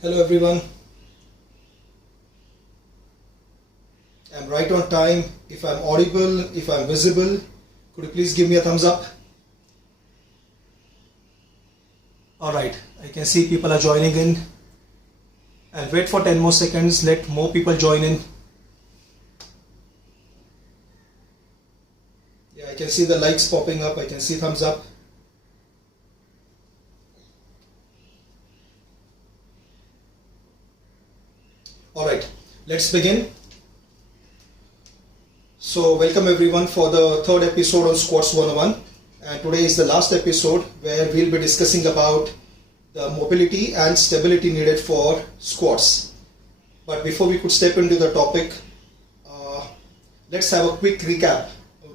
Hello everyone, I'm right on time. If I'm audible, if I'm visible, could you please give me a thumbs up? Alright, I can see people are joining in. I'll wait for 10 more seconds, let more people join in. Yeah, I can see the likes popping up, I can see thumbs up. Alright, let's begin. So welcome everyone for the third episode on Squats 101, and today is the last episode where we'll be discussing about the mobility and stability needed for squats. But before we could step into the topic, let's have a quick recap.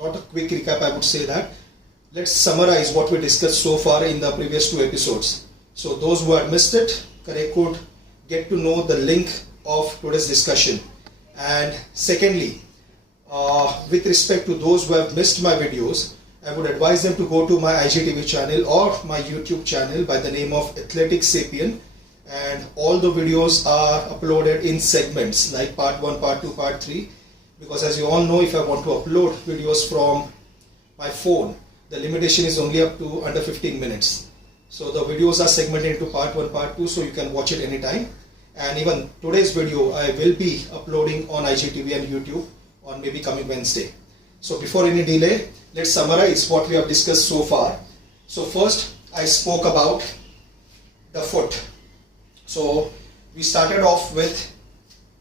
Not a quick recap, I would say that. Let's summarize what we discussed so far in the previous two episodes. So those who had missed it, could get to know the link of today's discussion. And secondly, with respect to those who have missed my videos, I would advise them to go to my IGTV channel or my YouTube channel by the name of Athletic Sapien, and all the videos are uploaded in segments like part 1, part 2, part 3, because as you all know, if I want to upload videos from my phone, the limitation is only up to under 15 minutes. So the videos are segmented into part 1, part 2, so you can watch it anytime. And even today's video I will be uploading on IGTV and YouTube on maybe coming Wednesday. So before any delay, let's summarize what we have discussed so far. So first, I spoke about the foot. So we started off with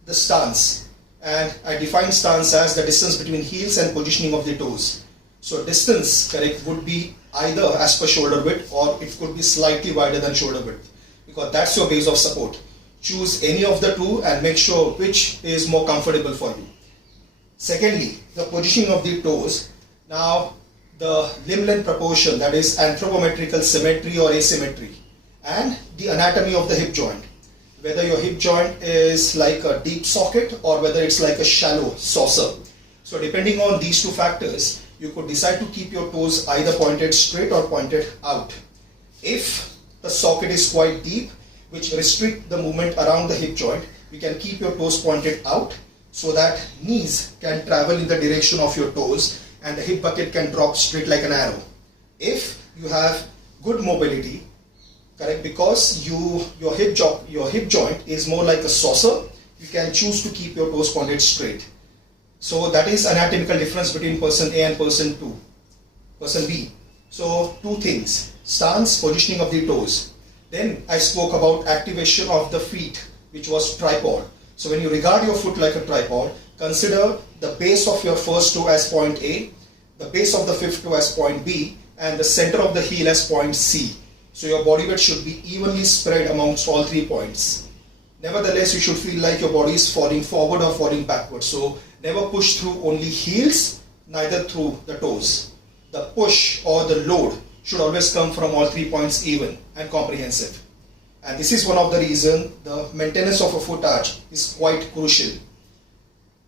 the stance, and I defined stance as the distance between heels and positioning of the toes. So distance, would be either as per shoulder width, or it could be slightly wider than shoulder width, because that's your base of support. Choose any of the two and make sure which is more comfortable for you. Secondly, the positioning of the toes. Now, the limb length proportion, that is anthropometrical symmetry or asymmetry, and the anatomy of the hip joint. Whether your hip joint is like a deep socket or whether it's like a shallow saucer. So depending on these two factors, you could decide to keep your toes either pointed straight or pointed out. If the socket is quite deep, which restrict the movement around the hip joint, you can keep your toes pointed out so that knees can travel in the direction of your toes and the hip bucket can drop straight like an arrow. If you have good mobility, because your hip joint is more like a saucer, you can choose to keep your toes pointed straight. So that is anatomical difference between person A and person B. So two things: stance, positioning of the toes. Then I spoke about activation of the feet, which was tripod. So when you regard your foot like a tripod, consider the base of your first toe as point A, the base of the fifth toe as point B, and the center of the heel as point C. So your body weight should be evenly spread amongst all 3 points. Nevertheless, you should feel like your body is falling forward or falling backward. So never push through only heels, neither through the toes. The push or the load should always come from all 3 points even and comprehensive. And this is one of the reasons the maintenance of a foot arch is quite crucial.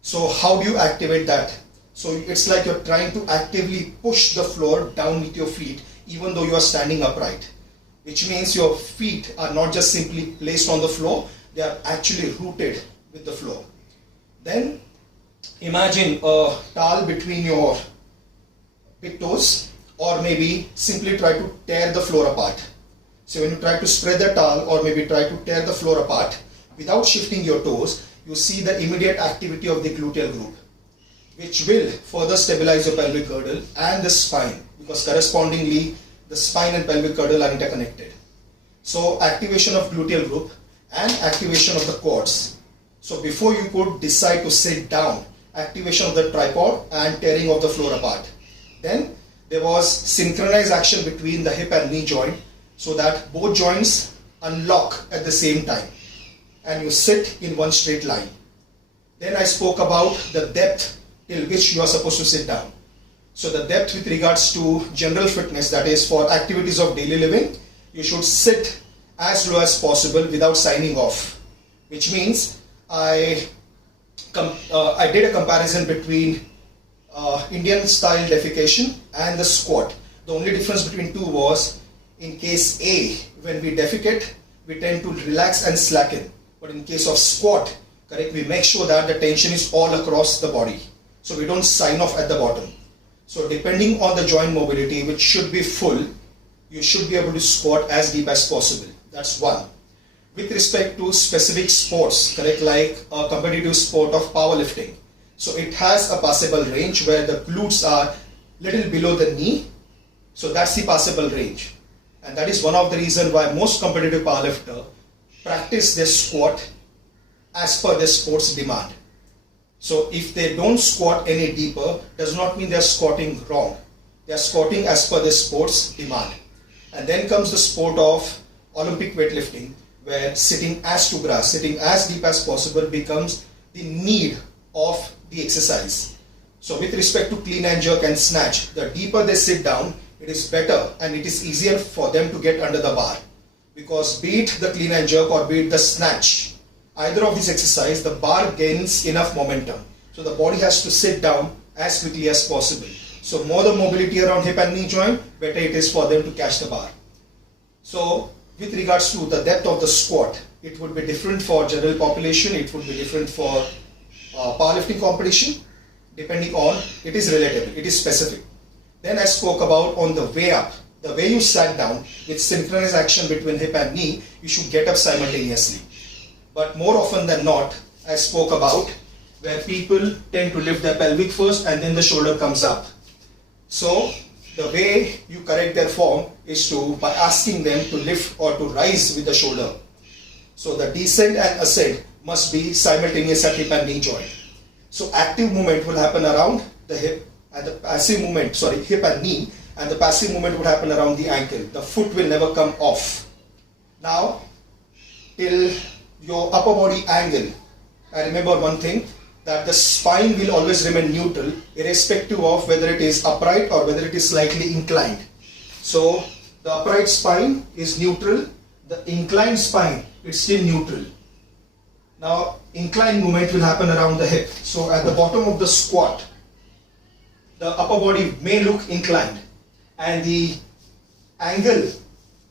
So how do you activate that? So it's like you're trying to actively push the floor down with your feet even though you are standing upright. Which means your feet are not just simply placed on the floor, they are actually rooted with the floor. Then imagine a towel between your big toes, or maybe simply try to tear the floor apart. So when you try to spread the towel or maybe try to tear the floor apart without shifting your toes, you see the immediate activity of the gluteal group, which will further stabilize your pelvic girdle and the spine, because correspondingly the spine and pelvic girdle are interconnected. So activation of gluteal group and activation of the quads. So before you could decide to sit down, activation of the tripod and tearing of the floor apart. Then there was synchronized action between the hip and knee joint, so that both joints unlock at the same time and you sit in one straight line. Then I spoke about the depth till which you are supposed to sit down. So the depth with regards to general fitness, that is for activities of daily living, you should sit as low as possible without signing off. Which means I did a comparison between Indian style defecation and the squat. The only difference between two was, in case A, when we defecate, we tend to relax and slacken. But in case of squat, correct, we make sure that the tension is all across the body. So we don't sign off at the bottom. So depending on the joint mobility, which should be full, you should be able to squat as deep as possible. That's one. With respect to specific sports, correct, like a competitive sport of powerlifting, so it has a passable range where the glutes are little below the knee. So that's the passable range. And that is one of the reasons why most competitive powerlifters practice their squat as per the sport's demand. So if they don't squat any deeper, does not mean they're squatting wrong. They're squatting as per the sport's demand. And then comes the sport of Olympic weightlifting, where sitting as to grass, sitting as deep as possible becomes the need of the exercise. So with respect to clean and jerk and snatch, the deeper they sit down, it is better and it is easier for them to get under the bar. Because be it the clean and jerk or be it the snatch, either of these exercise, the bar gains enough momentum. So the body has to sit down as quickly as possible. So more the mobility around hip and knee joint, better it is for them to catch the bar. So with regards to the depth of the squat, it would be different for general population, it would be different for powerlifting competition, depending on, it is relative, it is specific. Then I spoke about on the way up, the way you sat down with synchronous action between hip and knee, you should get up simultaneously. But more often than not, I spoke about where people tend to lift their pelvic first and then the shoulder comes up. So the way you correct their form is by asking them to lift or to rise with the shoulder. So the descent and ascent must be simultaneous at hip and knee joint. So active movement will happen around the hip and the passive movement, hip and knee, and the passive movement would happen around the ankle. The foot will never come off. Now, till your upper body angle, I remember one thing, that the spine will always remain neutral irrespective of whether it is upright or whether it is slightly inclined. So the upright spine is neutral, the inclined spine is still neutral. Now inclined movement will happen around the hip. So at the bottom of the squat, the upper body may look inclined and the angle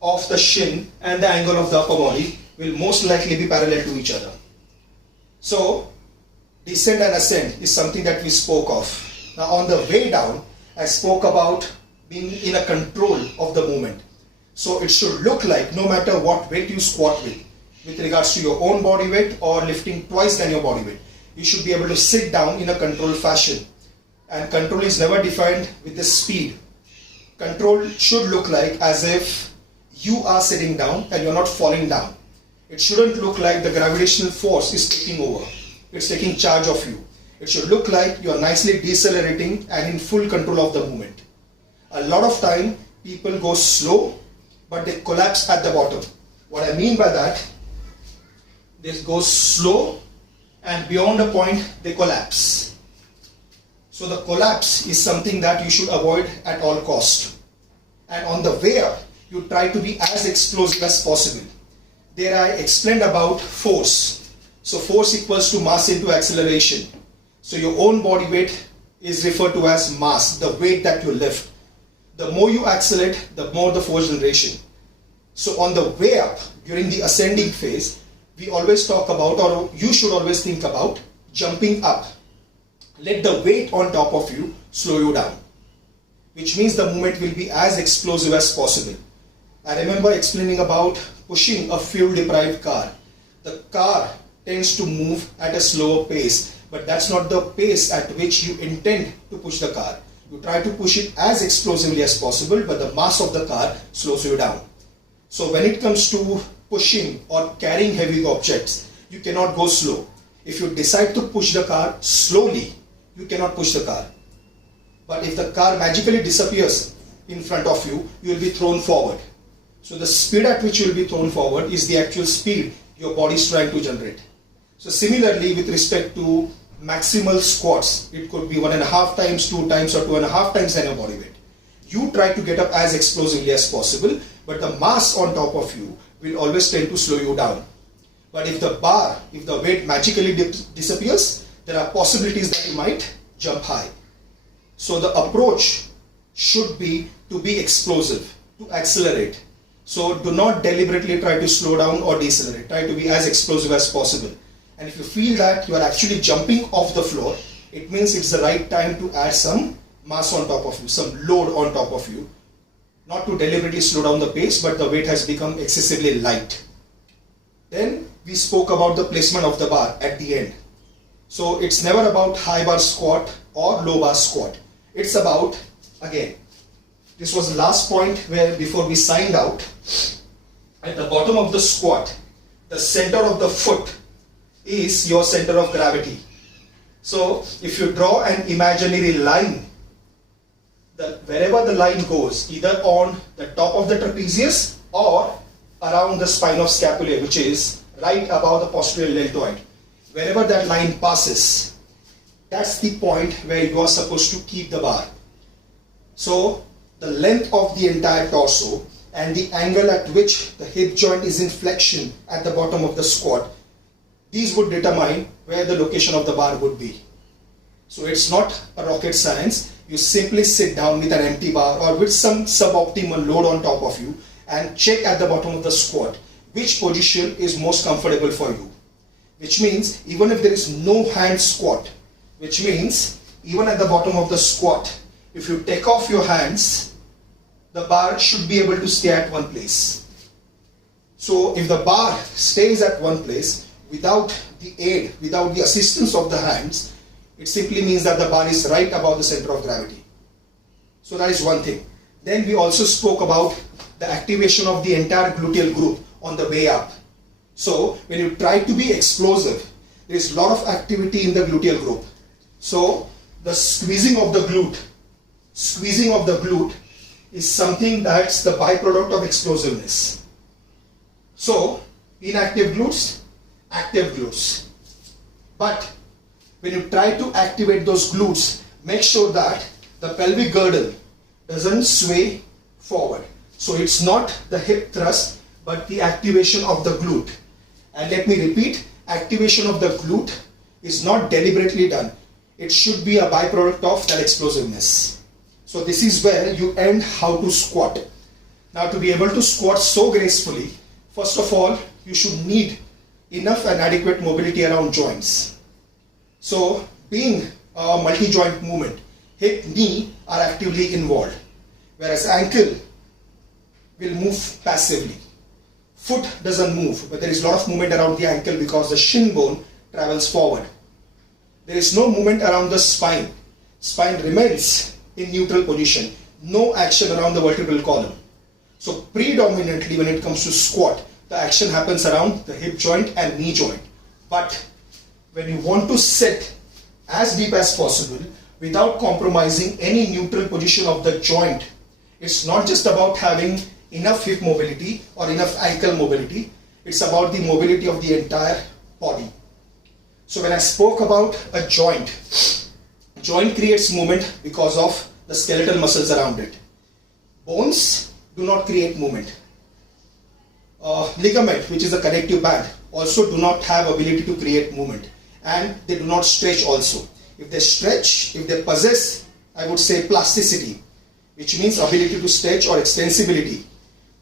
of the shin and the angle of the upper body will most likely be parallel to each other. So descent and ascent is something that we spoke of. Now on the way down, I spoke about being in a control of the movement. So it should look like no matter what weight you squat with regards to your own body weight or lifting twice than your body weight, you should be able to sit down in a controlled fashion. And control is never defined with the speed. Control should look like as if you are sitting down and you're not falling down. It shouldn't look like the gravitational force is taking over. It's taking charge of you. It should look like you're nicely decelerating and in full control of the movement. A lot of time people go slow but they collapse at the bottom. What I mean by that, they go slow and beyond a point they collapse. So the collapse is something that you should avoid at all cost. And on the way up, you try to be as explosive as possible. There I explained about force. So force equals to mass into acceleration. So your own body weight is referred to as mass, the weight that you lift. The more you accelerate, the more the force generation. So on the way up, during the ascending phase, we always talk about, or you should always think about, jumping up. Let the weight on top of you slow you down, which means the movement will be as explosive as possible. I remember explaining about pushing a fuel-deprived car. The car tends to move at a slower pace, but that's not the pace at which you intend to push the car. You try to push it as explosively as possible, but the mass of the car slows you down. So when it comes to pushing or carrying heavy objects, you cannot go slow. If you decide to push the car slowly, you cannot push the car. But if the car magically disappears in front of you, you will be thrown forward. So the speed at which you will be thrown forward is the actual speed your body is trying to generate. So similarly, with respect to maximal squats, it could be 1.5 times, 2 times or 2.5 times than your body weight. You try to get up as explosively as possible, but the mass on top of you will always tend to slow you down. But if the weight magically disappears, there are possibilities that you might jump high. So the approach should be to be explosive, to accelerate. So do not deliberately try to slow down or decelerate. Try to be as explosive as possible. And if you feel that you are actually jumping off the floor, it means it's the right time to add some mass on top of you, some load on top of you. Not to deliberately slow down the pace, but the weight has become excessively light. Then we spoke about the placement of the bar at the end. So it's never about high bar squat or low bar squat. It's about, again, this was the last point where before we signed out, at the bottom of the squat, the center of the foot is your center of gravity. So if you draw an imaginary line, wherever the line goes, either on the top of the trapezius or around the spine of scapula, which is right above the posterior deltoid, wherever that line passes, that's the point where you are supposed to keep the bar. So the length of the entire torso and the angle at which the hip joint is in flexion at the bottom of the squat, these would determine where the location of the bar would be. So it's not a rocket science. You simply sit down with an empty bar or with some suboptimal load on top of you and check at the bottom of the squat which position is most comfortable for you. Which means even if there is no hand squat, which means even at the bottom of the squat, if you take off your hands, the bar should be able to stay at one place. So if the bar stays at one place without the aid, without the assistance of the hands, it simply means that the bar is right above the center of gravity. So that is one thing. Then we also spoke about the activation of the entire gluteal group on the way up. So when you try to be explosive, there is a lot of activity in the gluteal group. So the squeezing of the glute is something that's the byproduct of explosiveness. So inactive glutes, active glutes. But when you try to activate those glutes, make sure that the pelvic girdle doesn't sway forward. So it's not the hip thrust, but the activation of the glute. And let me repeat, activation of the glute is not deliberately done. It should be a byproduct of that explosiveness. So this is where you end how to squat. Now to be able to squat so gracefully, first of all, you should need enough and adequate mobility around joints. So being a multi-joint movement, hip, knee are actively involved, whereas ankle will move passively. Foot doesn't move, but there is a lot of movement around the ankle because the shin bone travels forward. There is no movement around the spine. Spine remains in neutral position. No action around the vertebral column. So predominantly when it comes to squat, the action happens around the hip joint and knee joint. But when you want to sit as deep as possible without compromising any neutral position of the joint, it's not just about having enough hip mobility or enough ankle mobility, it's about the mobility of the entire body. So when I spoke about a joint creates movement because of the skeletal muscles around it. Bones do not create movement. Ligament, which is a connective band, also do not have ability to create movement, and they do not stretch also. If they stretch, if they possess, I would say, plasticity, which means ability to stretch or extensibility,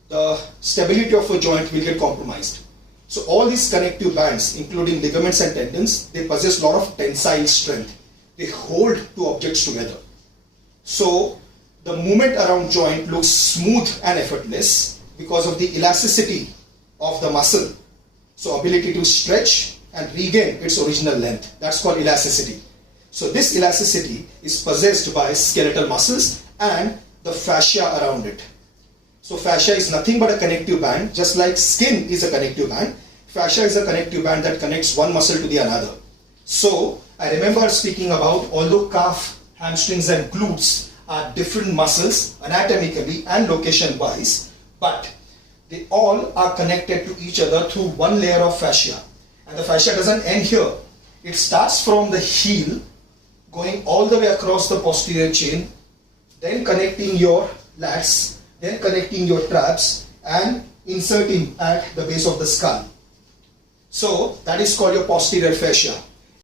the stability of a joint will get compromised. So all these connective bands, including ligaments and tendons, they possess a lot of tensile strength. They hold two objects together. So the movement around joint looks smooth and effortless because of the elasticity of the muscle. So ability to stretch and regain its original length. That's called elasticity. So this elasticity is possessed by skeletal muscles and the fascia around it. So fascia is nothing but a connective band, just like skin is a connective band. Fascia is a connective band that connects one muscle to the another. So I remember speaking about, although calf, hamstrings and glutes are different muscles anatomically and location wise, but they all are connected to each other through one layer of fascia. And the fascia doesn't end here. It starts from the heel, going all the way across the posterior chain, then connecting your lats, then connecting your traps and inserting at the base of the skull. So that is called your posterior fascia.